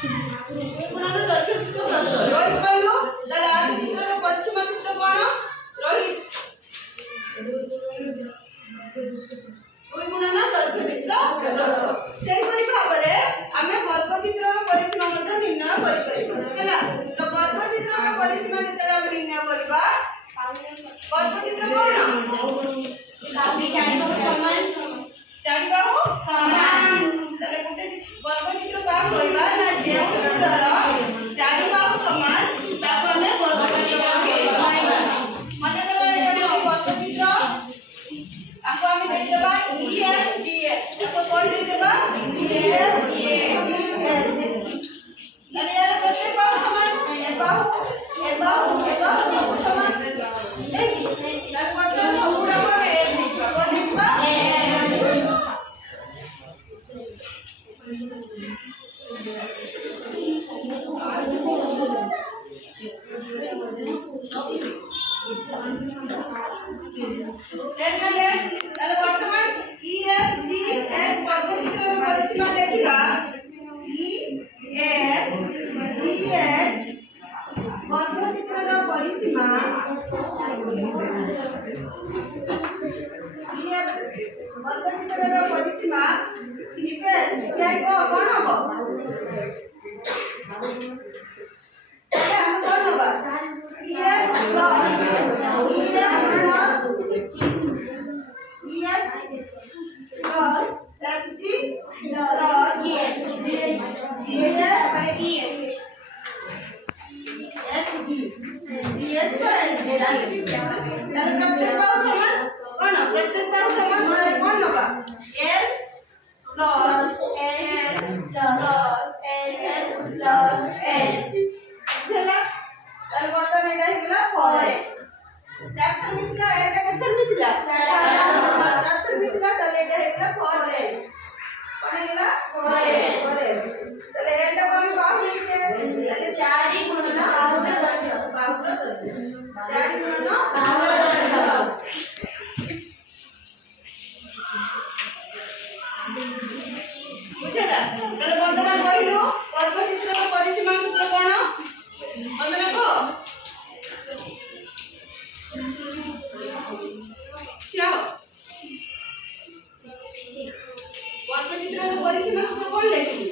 ଗୁଣନ ଦୈର୍ଘ୍ୟଯୁକ୍ତ ପ୍ରସ୍ଥ ରୋହିତ କହିଲୁ ତାହେଲେ ଆର ଚିତ୍ରର ପଶ୍ଚିମ ସୂତ୍ର କଣ ରୋହିତ ଦୁଇ ଗୁଣନ ଦୈର୍ଘ୍ୟଯୁକ୍ତ ପ୍ରସ୍ଥ ସେହିପରି ଭାବରେ ଆମେ ବର୍ଗ ଚିତ୍ରର ପରିସୀମା ମଧ୍ୟ ନିର୍ଣ୍ଣୟ କରିପାରିବା ହେଲା ତ ବର୍ଗ ଚିତ୍ରର ପରିସୀମା ଯେତେବେଳେ ଆମେ ନିର୍ଣ୍ଣୟ କରିବା ବର୍ଗ ଚିତ୍ର କଣ चारि बाहु समान ताले गुटे वर्ग चित्र का करबा ना जे चित्रर चारि बाहु समान ताको हमें वर्ग चित्र कहबा माने करो एटा वर्ग चित्र आको हमें दे देबा ई एफ जी एफ ताको कोन दे देबा ई एफ जी एफ ताले यार प्रत्येक बाहु समान ए बाहु सब समान नहीं की ताको मतलब सबुडा को कोन लिखबा वर्ग चित्र परिसीमा सूत्र कौन लिखी